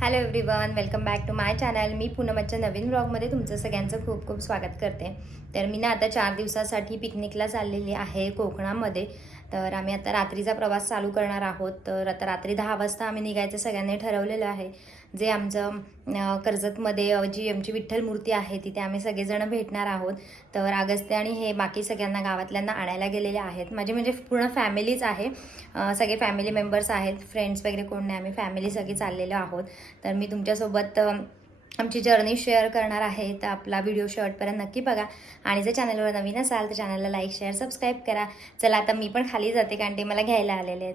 Hello everyone welcome back to my channel मी पूनमच्या नवीन ब्लॉगमध्ये तुमचं सगळ्यांचं खूप खूप स्वागत करते. तर मी ना आता चार दिवसासाठी पिकनिकला चाललेली आहे कोकणामध्ये. तर आम्ही आता रात्रीचा प्रवास चालू करणार आहोत. तर आता रात्री दहा वाजता आम्ही निघायचं सगळ्यांनी ठरवलेलं आहे. जे आमचं कर्जतमध्ये जी आमची विठ्ठल मूर्ती आहे तिथे आम्ही सगळेजण भेटणार आहोत. तर अगस्त्य आणि हे बाकी सगळ्यांना गावातल्यांना आणायला गेलेले आहेत. माझी म्हणजे पूर्ण फॅमिलीच आहे. सगळे फॅमिली मेंबर्स आहेत. फ्रेंड्स वगैरे कोण नाही. आम्ही फॅमिली सगळी चाललेलो आहोत. तर मी तुमच्यासोबत आमची जर्नी शेअर करणार आहे. तर आपला व्हिडिओ शेवटपर्यंत नक्की बघा. आणि जर चॅनलवर नवीन असाल तर चॅनलला लाईक शेअर सबस्क्राईब करा. चला आता मी पण खाली जाते कारण ते मला घ्यायला आलेले आहेत.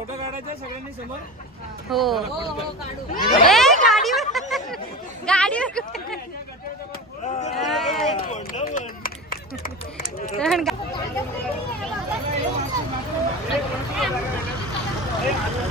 फोटो काढायचा सगळ्यांनी समोर? हो. ए गाडीवर. गाडीवर जागा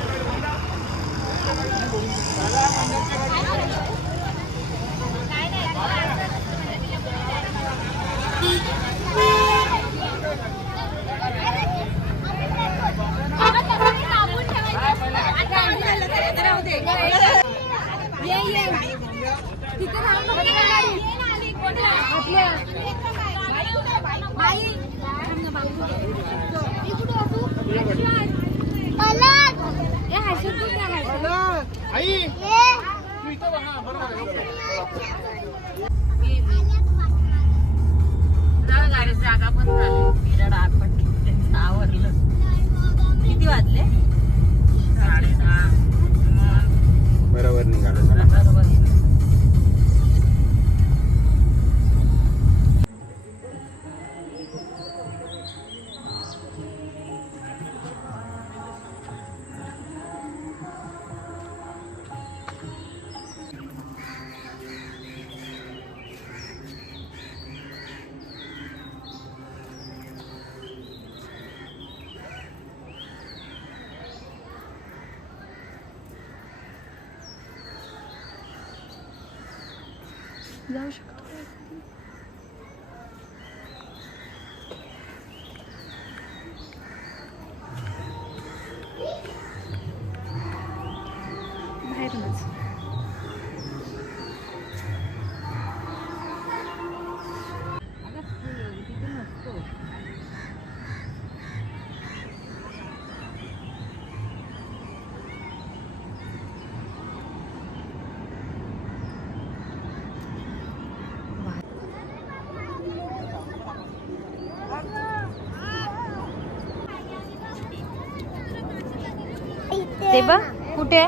ते बघ. कुठे?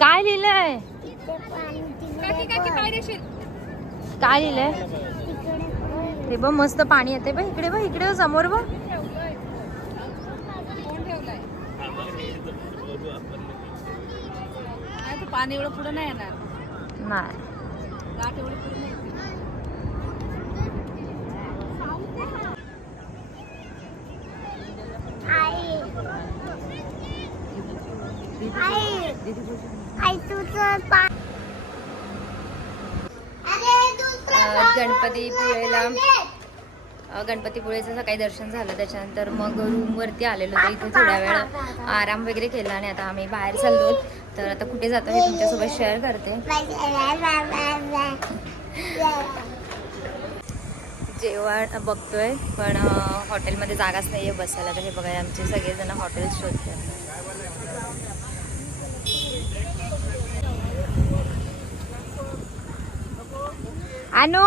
काय लिहिलंय? काय लिहिलंय? ते बघ मस्त पाणी येते बघ. इकडे बघ इकडे समोर बघ. पाणी एवढं पुढे नाही येणार. नाही गाठ एवढी पुढे नाही येणार. आई आई आई तुझं पा अरे अं, गणपतीपुळेला गणपतीपुळेचं सकाळी दर्शन झालं. त्याच्यानंतर मग रूमवरती आलेलो होतो इथे थोड्या वेळा आराम वगैरे केला आणि आता आम्ही बाहेर चाललो तर आता कुठे जातो हे तुमच्यासोबत शेअर करते. जेवण बघतोय पण हॉटेलमध्ये जागाच नाही आहे बसायला. तर हे बघा आमचे सगळेजण हॉटेल शोधतात. अनु?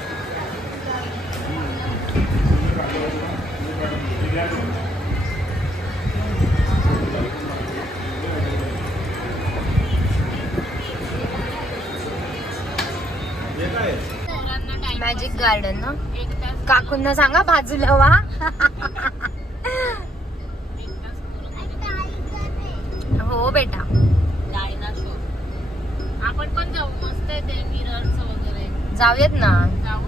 मॅजिक गार्डन ना काकूंना सांगा बाजूला वा. हो बेटा. डायनासोर आपण पण जाऊ. मस्त आहे ते मिररच वगैरे. जाऊयात ना. जाऊ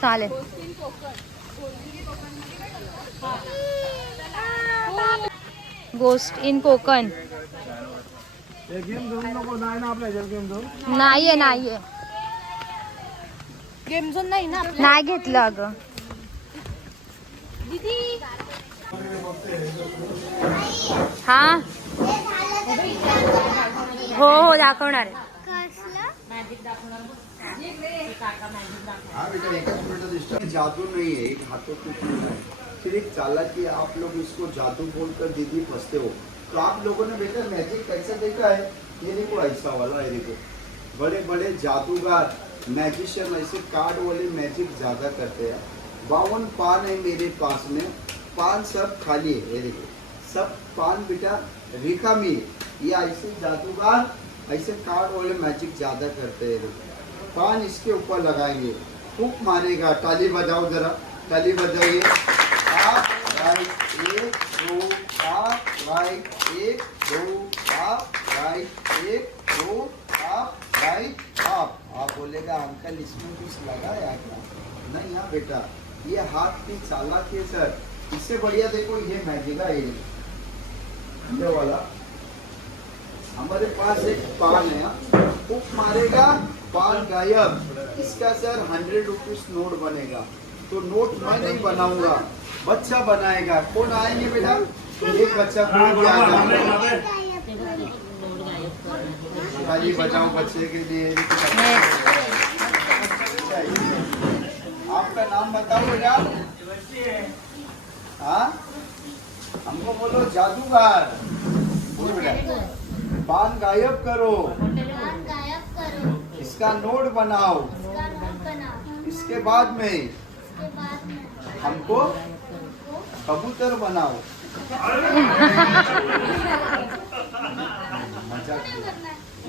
चालेल. गोस्ट इन कोकण नाहीये नाहीये. गेम झोन नाही ना नाही घेतलं अगं. हा? हो हो दाखवणार आहे. हाँ बेटा जादू नहीं है, एक हाथों की चीज़ है? फिर एक चालाकी, आप लोग इसको जादू बोलकर दीदी फंसते हो। तो आप लोगों ने बेटा मैजिक कैसा देखा है? ये देखो, ऐसा वाला है देखो। बड़े बड़े जादूगर, मैजिशियन ऐसे कार्ड वाले मैजिक ज़्यादा करते हैं। बावन पान है मेरे पास में। पान सब खाली है, ये देखो। सब पान बेटा रिकामी ये ऐसे जादूगर, ऐसे कार्ड वाले मैजिक ज़्यादा करते हैं देखो। पान इसके ऊपर लगाएँगे। फूक मारेगा। ताली बजाओ जरा। ताली बजाइए। आप राइट एक, दो, आप राइट एक, दो, आप राइट एक, दो, आप राइट आप। आप बोलेगा, अंकल, इसमें कुछ लगाया क्या नहीं हाँ बेटा, ये हाथ की चालाक है सर। इससे बढ़िया देखो, ये मैजिक ये वाला। हमारे पास एक पान है हाँ। फूक मारेगा। पान गायब। इसका सर हंड्रेड रुपीज़ नोट बनेगा। तो नोट मैं नहीं बनाऊँगा बच्चा बनाएगा। कौन आएँगे बेटा? एक बच्चा आ जाएगा। ताली बजाओ बच्चे के लिए। आपका नाम बताओ बेटा। हाँ? हमको बोलो जादूगर। बोलो बेटा। पान गायब करो। इसका नोट बनाओ। इसके बाद में हमको कबूतर बनाओ।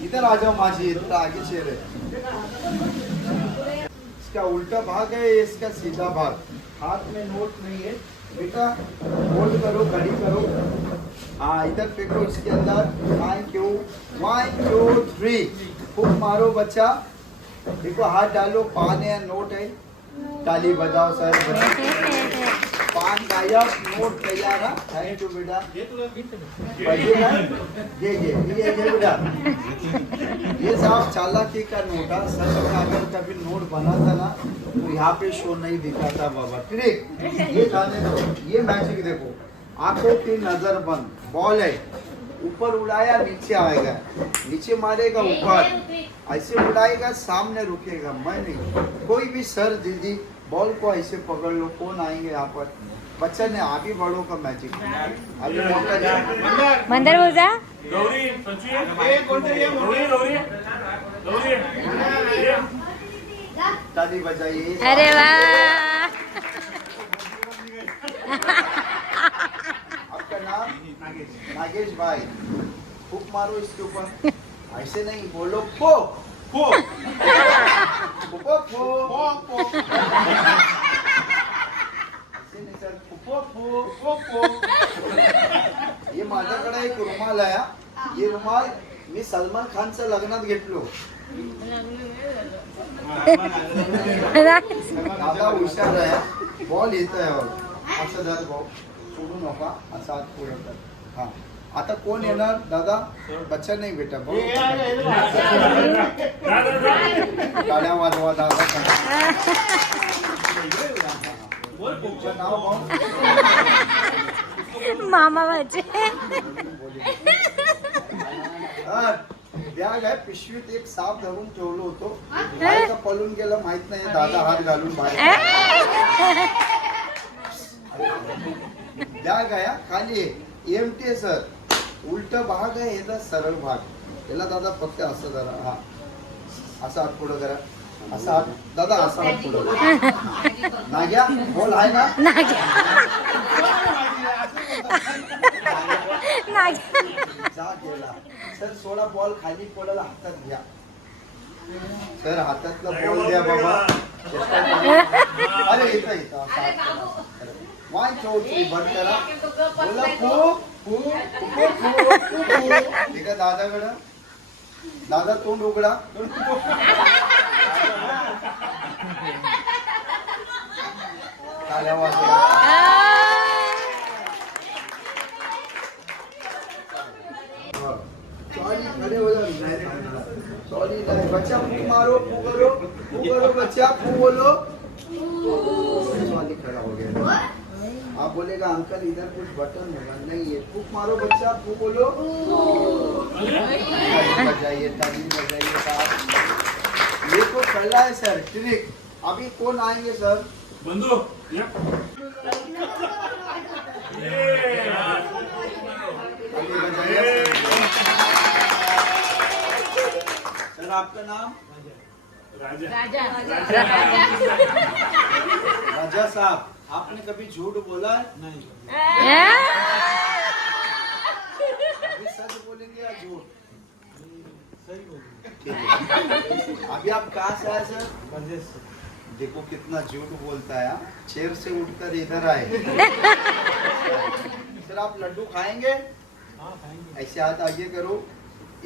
इधर आ जाओ माजी इधर आगे चेहरे। इसका उल्टा भाग है इसका सीधा भाग। हाथ में नोट नहीं है। बेटा होल्ड करो घड़ी करो। हाँ इधर फेंको इसके अंदर। Thank you one two three फूक मारो बच्चा। देखो हाथ डालो पान है नोट है। ताली बजाओ सर पान गायब नोट तैयार है। थैंक यू बेटा बजेगा ये ये ये ये बेटा। ये साहब चालाकी का नोट है। सच में अगर कभी नोट बना था ना तो यहाँ पे शो नहीं दिखाता बाबा। ठीक। ये जाने दो। ये मैजिक देखो। आँखों की नज़र बंद। बॉल है। ऊपर उड़ाया नीचे आएगा। नीचे मारेगा ऊपर ऐसे उड़ाएगा सामने रुकेगा। मैं नहीं। कोई भी सर दीदी बॉल को ऐसे पकड़ लो कौन आएँगे यहाँ पर। बच्चा ने आगे बढ़ो का मैजिक अभी मंदर बोजा गौरी संचू ये गौरी गौरी। गौरी। ये ताली बजाइए। अरे वा आपका नाम? नागेश. भाई फूक मारो इसके ऊपर. ऐसे नहीं बोलो पो पो पो पो पो ऐसे नहीं सर. पो पो पो पो ये माझ्याकडे एक रुमाल आहे हा. रुमाल मी सलमान खानचं लग्नात घेतलो. दादा हुशार आहे. बॉल येत आहे. असं धर भाऊ सोडू नका. असं आत पुढं हा आता कोण येणार दादा बच्चा नाही बेटा भाऊ गाड्या वाजवा दादा तुमचं नाव भाऊ मामा माझे बॅग आहे पिशवीत एक साप धरून ठेवलो होतो पळून गेला माहीत नाही दादा हात घालून बाहेर बॅग आहे हा, खाली आहे एम टी सर. उलट भाग आहे याचा सरळ भाग. याला दादा फक्त असं जरा हा. असा हात पुढं करा. असा हात दादा असा हात पुढं करा. नाग्या बोल आहे ना? जा गेला सर सोडा बॉल खाली पडला हातात घ्या. सर हातातला बॉल द्या बाबा. अरे येतं येतं वन टू थ्री बंद करा बोला ठीक आहे दादाकडं. दादा तोंड उघडा. टाळ्या सॉरी सॉरी बच्चा फूक मारो फू करो फू करो बच्चा फू बोलो. बोलेगा अंकल इधर कुछ बटन होगा। नहीं है फूक मारो बच्चा फू बोलो। बजाइए ताली बजाइए साहब ये तो कला है सर। ट्रिक अभी कौन आएँगे सर? बंधू सर। आपका नाम? राजा। राजा। राजा। साहब आपने कभी झूठ बोला? है? नहीं अभी सच बोलेंगे या झूठ? ठीक है। अभी आप कहाँ से आए सर? देखो कितना झूठ बोलता है हाँ? चेयर से उठकर इधर आए। सर आप लड्डू खाएँगे? ऐसे हाथ आगे करो।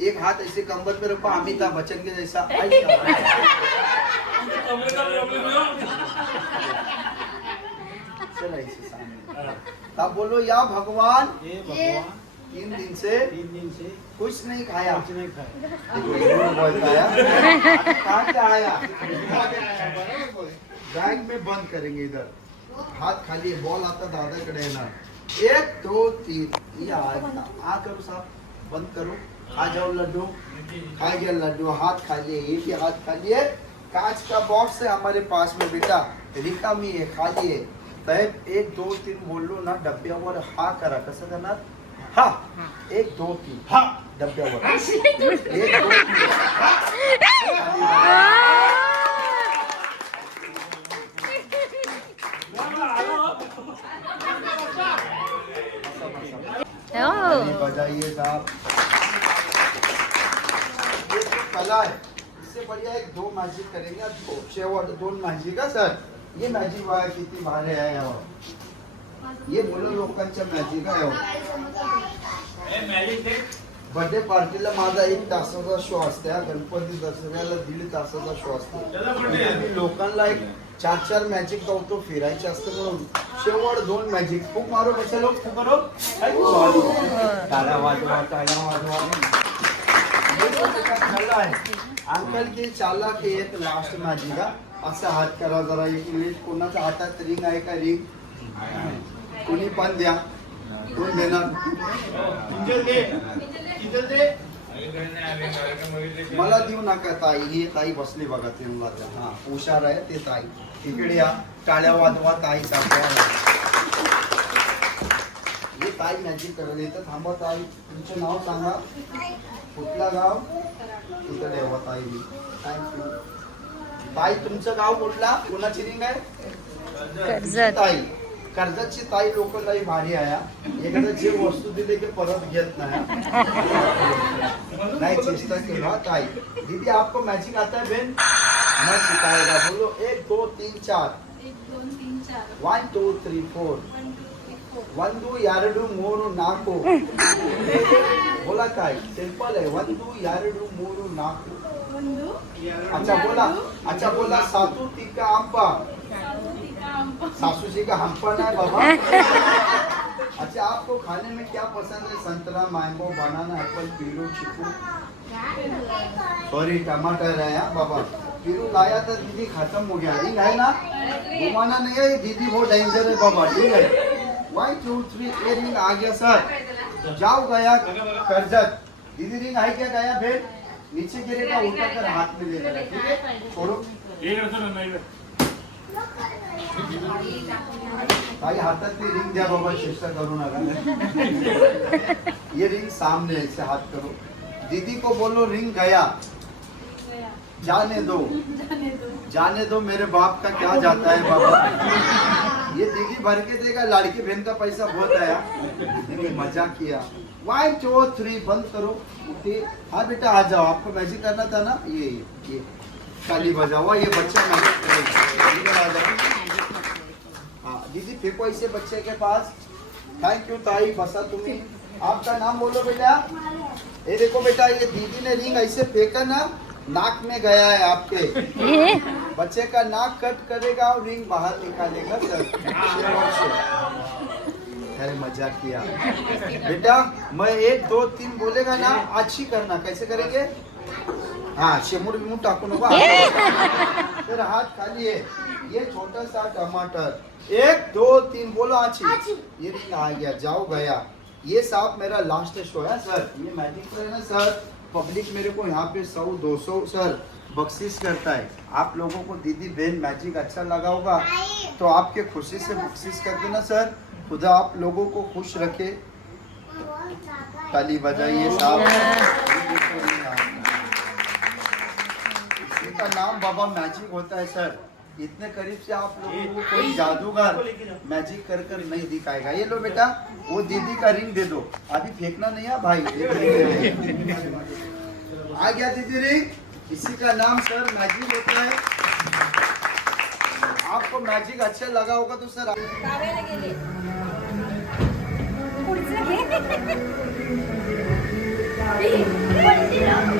एक हाथ ऐसे कंबल पे रखो अमिताभ बच्चन के जैसा ऐसा। कमरे का प्रॉब्लेम है चल ऐसे सामने तब बोलो या भगवान तीन दिन से तीन दिन से कुछ नहीं खाया। कुछ नहीं खाया। है आया? बैग में बंद करेंगे इधर। हाथ खाली है, बॉल आता दादाकडे येणार एक दो तीन ये आ करो साहब बंद करो। खा जाओ लड्डू। खा गया लड्डू हाथ खाली है ये भी हाथ खाली है। कांच का बॉक्स है हमारे पास में बेटा। रिकामी है खाली है। साहेब एक दो तीन बोललो ना डब्यावर हा करा कसं करणार हा एक दो तीन हा डब्यावर एक तीन। ताली बजाइए साहब। ये जो कला है। इससे बढ़िया एक दो मॅजिक करेंगे। दो शेवट दोन मॅजिक का सर। ये मॅजिक बघा किती भारी आहे यावर ये बोलो लोकांच्या मॅजिक आहे हो. बर्थडे पार्टीला माझा एक तासाचा शो असते हा गणपती दसऱ्याला दीड तासाचा शो असतो लोकांना एक चार चार मॅजिक गावतो फिरायचे असते म्हणून शेवट दोन मॅजिक खूप मारो बच्चे लोक खूप मारो। टाळ्या वाजवा टाळ्या वाजवा। अंकल की चालक हे एक लास्ट मॅजिक हा। असा हात करा जरा एक मिनिट. कोणाच्या हातात रिंग आहे का रिंग कोणी पण द्या. कोण देणार? मला देऊ नका ताई. ही ताई बसली बघा तेवढा हा हुशार आहे ते ताई. तिकडे या. टाळ्या वाजवा ताई हे ताई मॅजिक करत येतं. थांबा ताई. तुमचं नाव सांगा. कुठला गाव? तिकडे येवा ताई. मी थँक्यू ताई तुमचं गाव कुठला कोणाची रिंग आहे कर्जत ताई कर्जाची ताई लोक लई भारी आहे एकदा जे वस्तू दिली की परत घेत नाही नहीं चेष्टा की बात आई दीदी आपको मैजिक आता है बहन मैं सिखाएगा बोलो एक दो तीन चार वन टू थ्री फोर ಒಂದು ಎರಡು ಮೂರು ನಾಲ್ಕು बोला काय सिंपल है ಒಂದು ಎರಡು ಮೂರು ನಾಲ್ಕು अच्छा बोला। अच्छा बोला सातू टिक्का आंबा। सासू जी का हम्पा है बाबा। अच्छा आपको खाने में क्या पसंद है? संतरा मैंगो बनाना एप्पल पीलो चीकू। सॉरी टमाटर है हाँ बाबा। पीलू लाया था दीदी खत्म हो गया। रिंग है ना? घुमाना नहीं है दीदी बहुत डेंजर है बाबा। ठीक है। One two three a ring आ गया सर जाओ गया करजत। दीदी रिंग है क्या गया भेद नीचे गिरेगा उठा कर हाथ में ले लेगा ठीक है? छोड़ो। भाई हाथातली रिंग द्या बाबा चेष्टा करू नका ये रिंग सामने ऐसे हाथ करो। दीदी को बोलो रिंग गया। जाने दो। जाने दो मेरे बाप का क्या जाता है बाबा? ये दीदी भर के देगा लड़की बहन का पैसा बहुत आया। मज़ा किया। वन टू थ्री बंद करो। उठिए हाँ बेटा आ जाओ। आपको मैजिक करना था ना? ये ये। ताली बजाओ। ये बच्चा हाँ दीदी फेंको ऐसे बच्चे के पास? थैंक यू ताई बसा तुम्हें। आपका नाम बोलो बेटा। ये देखो बेटा ये दीदी ने रिंग ऐसे फेंका ना नाक में गया है आपके। बच्चे का नाक कट करेगा और रिंग बाहर निकालेगा सर। अरे मज़ाक किया। बेटा मैं एक दो तीन बोलेगा ना अच्छी करना। कैसे करेंगे? हाँ शेमुर मुँह टाकू नको फिर हाथ खाली है। ये छोटा सा टमाटर। एक दो तीन बोलो आची। ये रिंग आ गया जाओ गया। ये साहब मेरा लास्ट शो है सर ये मैजिक है ना सर पब्लिक मेरे को यहाँ पे सौ दो सौ सर बख्शिश करता है। आप लोगों को दीदी बहन मैजिक अच्छा लगा होगा। तो आपके खुशी से बख्शिश कर देना सर खुदा आप लोगों को खुश रखे। ताली बजाइए साहब। इसका नाम बाबा मैजिक होता है, सर। इतने करीब से आप लोगों को कोई जादूगर मैजिक कर कर नहीं दिखाएगा। ये लो बेटा, वो दीदी का रिंग दे दो। अभी फेंकना नहीं है भाई आ गया दीदी रिंग। इसी का नाम, सर, मैजिक होता है। आपको मैजिक अच्छा लगा होगा तो सर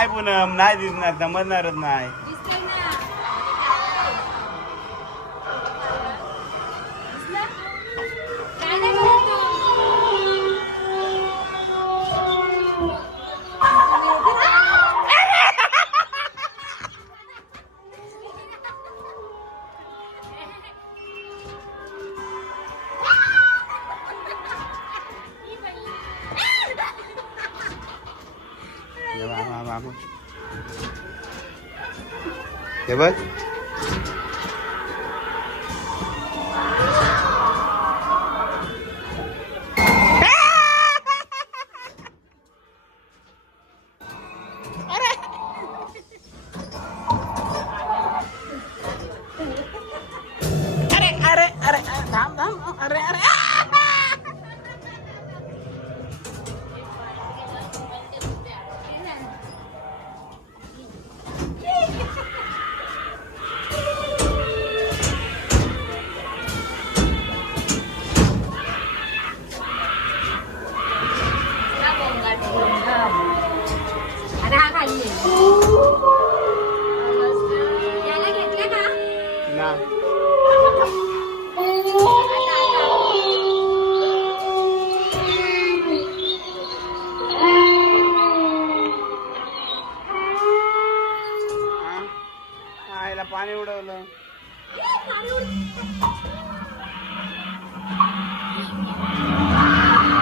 नाही पूनम नाही दिसणार समजणारच नाही. अरे अरे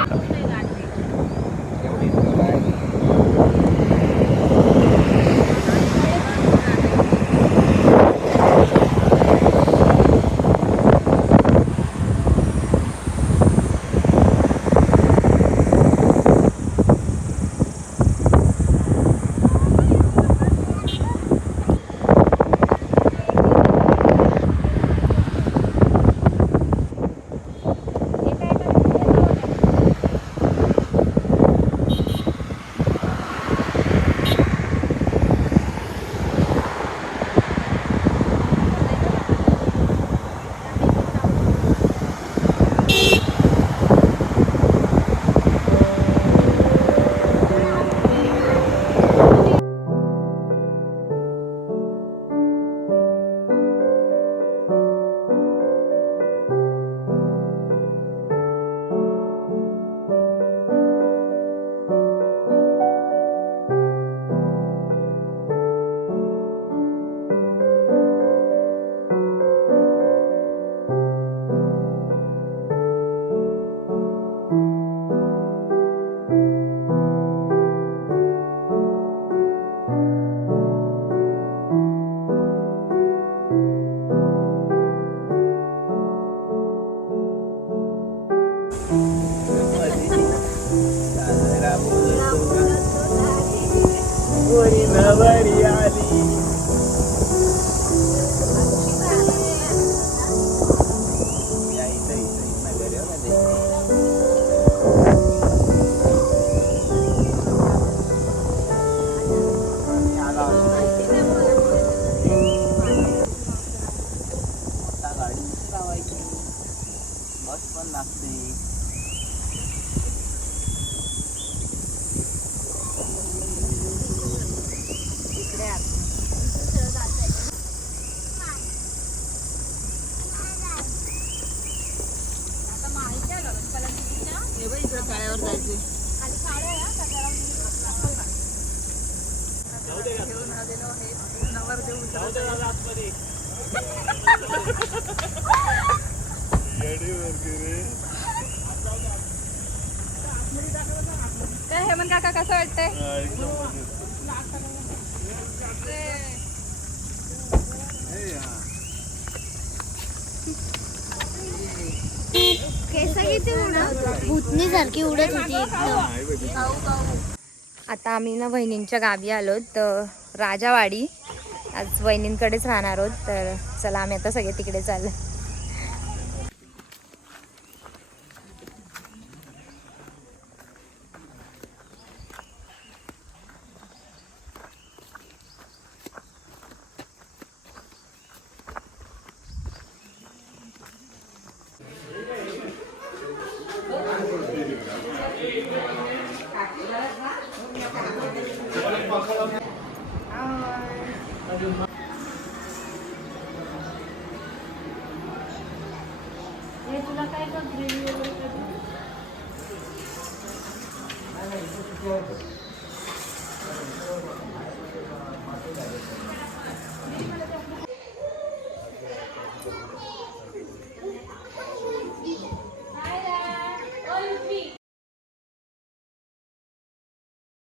Chao. ಊರಿನವರಿಯ वर जायचे हे म्हण काका कसं वाटतंय? Yeah. भूतनी सारखी उडत होती एकदम. आता आम्ही ना वहिनींच्या गावी आलो तर राजावाडी. आज वहिनींकडेच राहणार आहोत तर चला आम्ही आता सगळे तिकडे चाललो